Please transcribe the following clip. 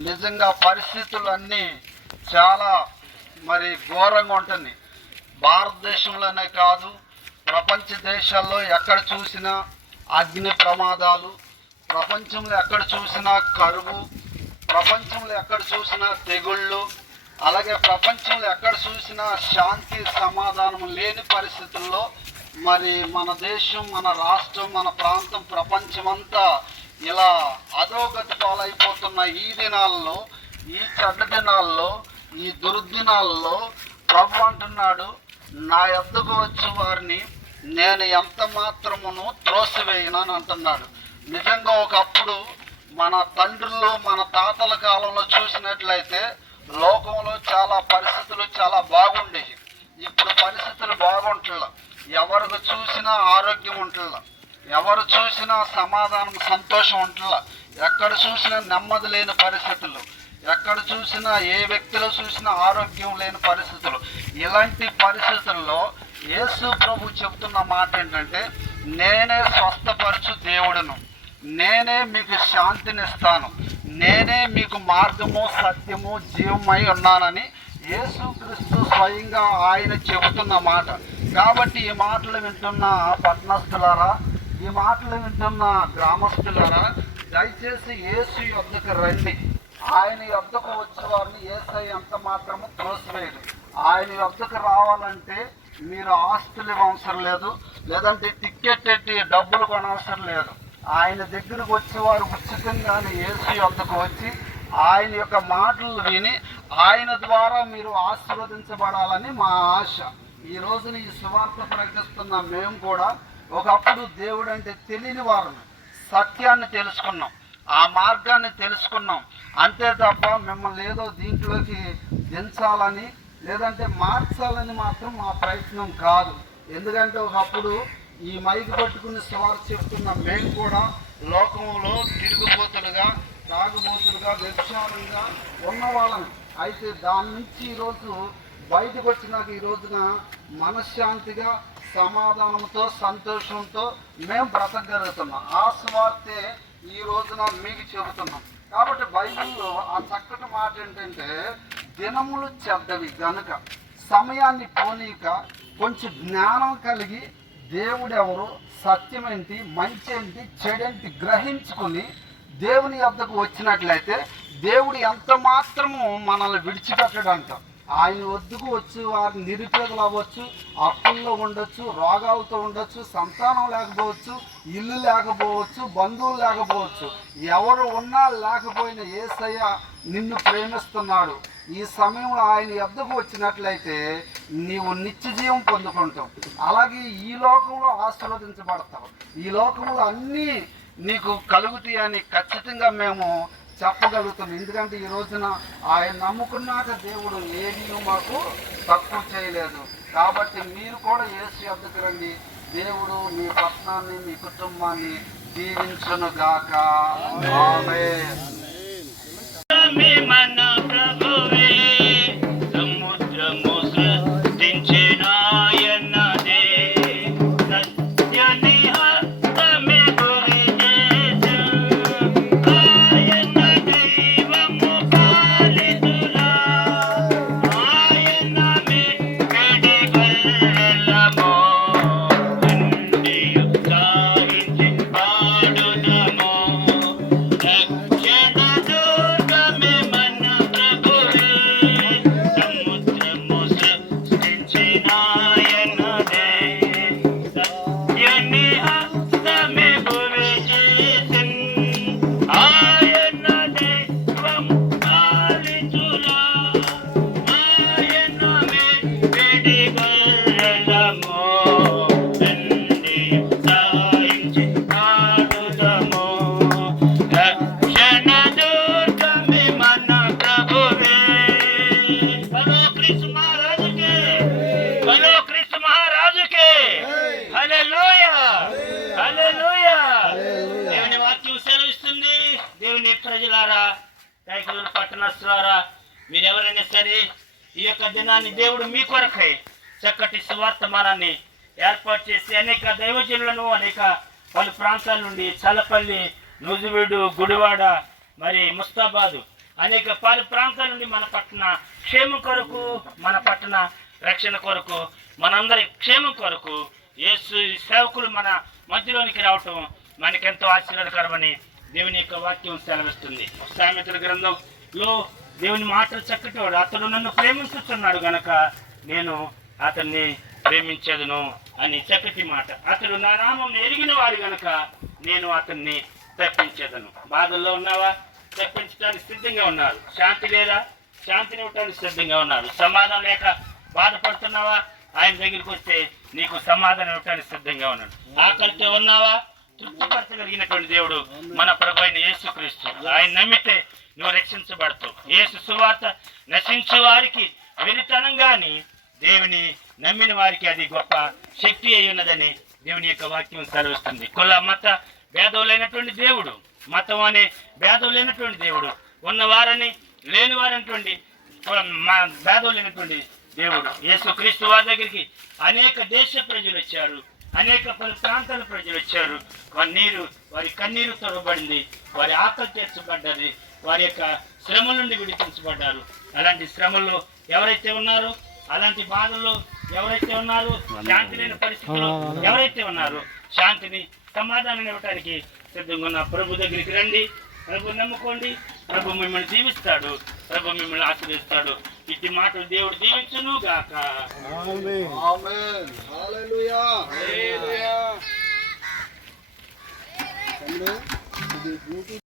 నిజంగా పరిస్థితులన్నీ చాలా మరి ఘోరంగా ఉంటుంది భారతదేశంలోనే కాదు ప్రపంచ దేశాల్లో ఎక్కడ చూసినా అగ్ని ప్రమాదాలు ప్రపంచంలో ఎక్కడ చూసినా కరువు ప్రపంచంలో ఎక్కడ చూసినా తెగుళ్ళు అలాగే ప్రపంచంలో ఎక్కడ చూసినా శాంతి సమాధానం లేని పరిస్థితుల్లో మరి మన దేశం మన రాష్ట్రం మన ప్రాంతం ప్రపంచమంతా ఇలా అధోగతి పాలైపోతున్న ఈ దినాల్లో ఈ చెడ్డ దినాల్లో ఈ దుర్దినాల్లో ప్రభు అంటున్నాడు నా ఎద్దకు వచ్చే వారిని నేను ఎంత మాత్రమును త్రోసివేయనని అంటున్నాడు. నిజంగా ఒకప్పుడు మన తండ్రులు మన తాతల కాలంలో చూసినట్లయితే లోకంలో చాలా పరిస్థితులు చాలా బాగుండేవి. ఇప్పుడు పరిస్థితులు బాగుంటుల్ల ఎవరికి చూసినా ఆరోగ్యం ఉంటుల్ల ఎవరు చూసినా సమాధానం సంతోషం ఉంటుల్ల ఎక్కడ చూసినా నెమ్మది లేని పరిస్థితులు. ఎక్కడ చూసినా ఏ వ్యక్తిలో చూసినా ఆరోగ్యం లేని పరిస్థితులు. ఇలాంటి పరిస్థితుల్లో యేసు ప్రభు చెబుతున్న మాట ఏంటంటే నేనే స్వస్థపరచు దేవుడును. నేనే మీకు శాంతినిస్తాను. నేనే మీకు మార్గము సత్యము జీవమై ఉన్నానని యేసుక్రీస్తు స్వయంగా ఆయన చెబుతున్న మాట. కాబట్టి ఈ మాటలు వింటున్న పట్టణస్థులారా ఈ మాటలు వింటున్న గ్రామస్తులారా దయచేసి యేసు యొద్దకు రండి. ఆయన యొద్దకు వచ్చే వారిని ఏసై ఎంత మాత్రము త్రోసివేయడు ఆయన యొద్దకు రావాలంటే మీరు ఆస్తులు ఇవ్వవసరం లేదు లేదంటే టికెట్ పెట్టి డబ్బులు కొనవసరం లేదు. ఆయన దగ్గరకు వచ్చేవారు ఉచితంగానే ఏసు యొద్దకు వచ్చి ఆయన యొక్క మాటలు విని ఆయన ద్వారా మీరు ఆశీర్వదించబడాలని మా ఆశ. ఈ రోజున ఈ సువార్త ప్రకటిస్తున్న మేము కూడా ఒకప్పుడు దేవుడు అంటే తెలియని వారు. సత్యాన్ని తెలుసుకున్నాం. ఆ మార్గాన్ని తెలుసుకున్నాం. అంతే తప్ప మిమ్మల్ని ఏదో దీంట్లోకి దించాలని లేదంటే మార్చాలని మాత్రం మా ప్రయత్నం కాదు. ఎందుకంటే ఒకప్పుడు ఈ మైకి పట్టుకుని సవారు చెప్తున్న మేము కూడా లోకంలో తిరుగుబోతులుగా తాగుబోతులుగా వ్యభిచారంగా ఉన్న వాళ్ళని అయితే దాని నుంచి ఈరోజు బయటకు వచ్చినాక ఈ రోజున మనశ్శాంతిగా సమాధానంతో సంతోషంతో మేము బ్రతకగలుగుతున్నాం ఆ స్వార్థే ఈ రోజున మీకు చెబుతున్నాం. కాబట్టి బైబిల్లో ఆ చక్కటి మాట ఏంటంటే దినములు చెడ్డవి గనుక సమయాన్ని పోనీక కొంచెం జ్ఞానం కలిగి దేవుడెవరు సత్యమేంటి మంచి ఏంటి చెడేంటి గ్రహించుకొని దేవుని వద్దకు వచ్చినట్లయితే దేవుడు ఎంత మాత్రము మనల్ని విడిచిపెట్టడంట ఆయన వద్దకు వచ్చి వారి నిరుపేదలు అవ్వచ్చు అప్పుల్లో ఉండొచ్చు రోగాలతో ఉండొచ్చు సంతానం లేకపోవచ్చు ఇల్లు లేకపోవచ్చు బంధువులు లేకపోవచ్చు. ఎవరు ఉన్నా లేకపోయినా ఏసయ్య నిన్ను ప్రేమిస్తున్నాడు. ఈ సమయంలో ఆయన ఎద్దకు వచ్చినట్లయితే నీవు నిత్య జీవం పొందుకుంటావు. అలాగే ఈ లోకంలో ఆశీర్వదించబడతావు. ఈ లోకంలో అన్నీ నీకు కలుగుతాయని ఖచ్చితంగా మేము చెప్పగలుగుతాం ఎందుకంటే ఈ రోజున ఆయన నమ్ముకున్నాక దేవుడు ఏది మాకు తక్కువ చేయలేదు. కాబట్టి మీరు కూడా ఏసు అద్దకు రండి. దేవుడు మీ పట్టణాన్ని మీ కుటుంబాన్ని దీవించును గాక. మన ప్రభువే. సముద్రము దేవుని ప్రజలారా కైకలూరు పట్టణస్తులారా మీరెవరైనా సరే ఈ యొక్క దినాన్ని దేవుడు మీ కొరకై చక్కటి సువార్తమానాన్ని ఏర్పాటు చేసి అనేక దైవజనులను అనేక పలు ప్రాంతాల నుండి చల్లపల్లి నూజివీడు గుడివాడ మరి ముస్తాబాదు అనేక పలు ప్రాంతాల నుండి మన పట్టణ క్షేమం కొరకు మన పట్టణ రక్షణ కొరకు మనందరి క్షేమం కొరకు యేసు సేవకులు మన మధ్యలోనికి రావటం మనకెంతో ఆశీర్వాదకరమని దేవుని యొక్క వాక్యం సెలవిస్తుంది. సామెతల గ్రంథంలో దేవుని మాటలు చక్కటివాడు అతడు నన్ను ప్రేమించుతున్నాడు గనక నేను అతన్ని ప్రేమించదును అని చక్కటి మాట. అతడు నా నామం ఎరిగిన వాడు గనక నేను అతన్ని తప్పించదను. బాధల్లో ఉన్నావా? తప్పించడానికి సిద్ధంగా ఉన్నారు. శాంతి లేదా? శాంతిని ఇవ్వడానికి సిద్ధంగా ఉన్నారు. సమాధానం లేక బాధపడుతున్నావా? ఆయన దగ్గరికి వస్తే నీకు సమాధానం ఇవ్వడానికి సిద్ధంగా ఉన్నాడు. ఆకలితో ఉన్నావా? తృప్తిపరచగలిగినటువంటి దేవుడు మన ప్రభు అయిన యేసుక్రీస్తు. ఆయన నమ్మితే నువ్వు రక్షించబడతావు. యేసు సువార్త నశించు వారికి వెరితనంగాని దేవుని నమ్మిన వారికి అది గొప్ప శక్తి అయి ఉన్నదని దేవుని యొక్క వాక్యం సెలవిస్తుంది. కుల మత భేదం లేనటువంటి దేవుడు మతం అనే భేదం లేనటువంటి దేవుడు ఉన్నవారని లేనివారనటువంటి మా భేదం లేనటువంటి దేవుడు. యేసుక్రీస్తు వారి దగ్గరికి అనేక దేశ ప్రజలు వచ్చారు. అనేక పలు ప్రాంతాల ప్రజలు వచ్చారు. నీరు వారి కన్నీరు తొడబడింది వారి ఆకలి తీర్చబడ్డది. వారి యొక్క శ్రమల నుండి విడిపించబడ్డారు. అలాంటి శ్రమల్లో ఎవరైతే ఉన్నారో అలాంటి బాధల్లో ఎవరైతే ఉన్నారో శాంతి లేని పరిస్థితుల్లో ఎవరైతే ఉన్నారో శాంతిని సమాధానం ఇవ్వడానికి సిద్ధంగా ఉన్న ప్రభు దగ్గరికి రండి. ప్రభు నమ్ముకోండి. ప్రభు మిమ్మల్ని జీవిస్తాడు ప్రభు మిమ్మల్ని ఆశీర్వదిస్తాడు. ఇట్టి మాటలు దేవుడు దీవించును గాక ఇది